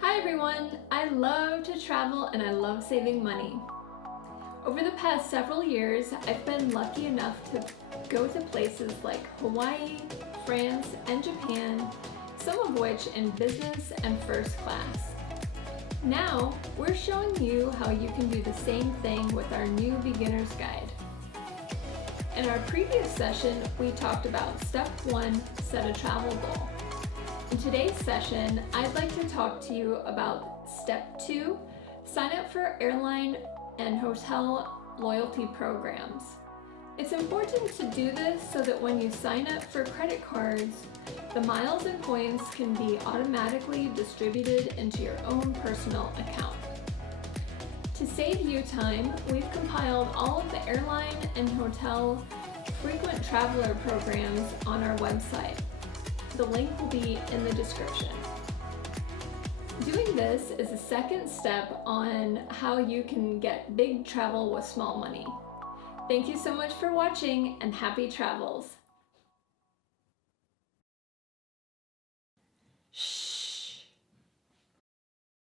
Hi everyone! I love to travel and I love saving money. Over the past several years, I've been lucky enough to go to places like Hawaii, France, and Japan, some of which in business and first class. Now, we're showing you how you can do the same thing with our new beginner's guide. In our previous session, we talked about Step 1, set a travel goal. In today's session, I'd like to talk to you about Step 2, sign up for airline and hotel loyalty programs. It's important to do this so that when you sign up for credit cards, the miles and points can be automatically distributed into your own personal account. To save you time, we've compiled all of the airline and hotel frequent traveler programs on our website. The link will be in the description. Doing this is a second step on how you can get big travel with small money. Thank you so much for watching and happy travels!